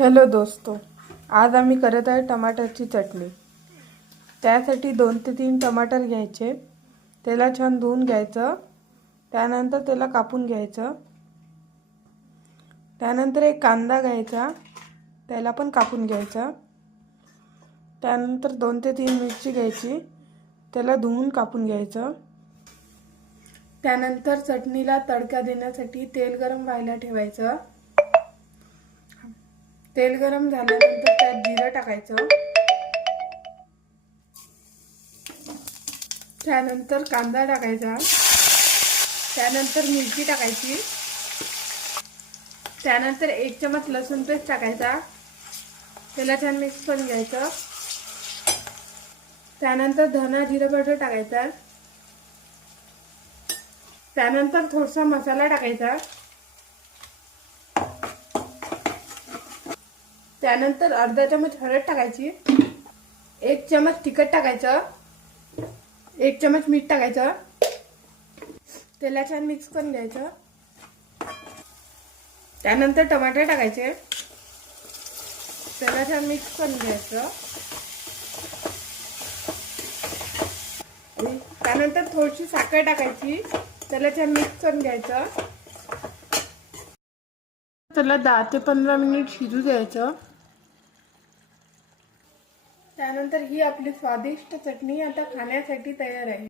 Hello दोस्तों, आज आम्ही करत आहे टमाटरची चटणी। त्यासाठी 2 ते 3 टमाटर घ्यायचे, त्याला छान धुवून घ्यायचं। त्यानंतर त्याला कापून घ्यायचं। त्यानंतर एक कांदा घ्यायचा, त्याला पण कापून घ्यायचा। त्यानंतर 2 ते 3 मिरची घ्यायची, त्याला धुवून कापून घ्यायचं। त्यानंतर चटणीला तडका देण्यासाठी तेल गरम व्हायला ठेवायचं। तेल गरम झाल्यानंतर त्यात जिरं टाकायचं। त्यानंतर कांदा टाकायचा। त्यानंतर मिरची टाकायची। त्यानंतर 1 चमच लसूण पेस्ट टाकायचा, त्याला छान मिक्स करून घ्यायचं। त्यानंतर धना जिरा पावडर टाकायचा। त्यानंतर थोडासा मसाला टाकायचा। त्यानंतर अर्धा चमच हळद टाकायची, 1 चमच तिखट टाकायचं, 1 चमच मीठ टाकायचं। त्याला छान मिक्स करून घ्यायचं। त्यानंतर टमाटर टाकायचे, त्याला छान मिक्स करून घ्यायचं। त्यानंतर थोडीशी साखर टाकायची, त्याला छान मिक्स करून घ्यायचं। त्याला 10 ते 15 मिनिट शिजू द्यायचं। त्यानंतर ही आपली स्वादिष्ट चटणी आता खाण्यासाठी तयार आहे।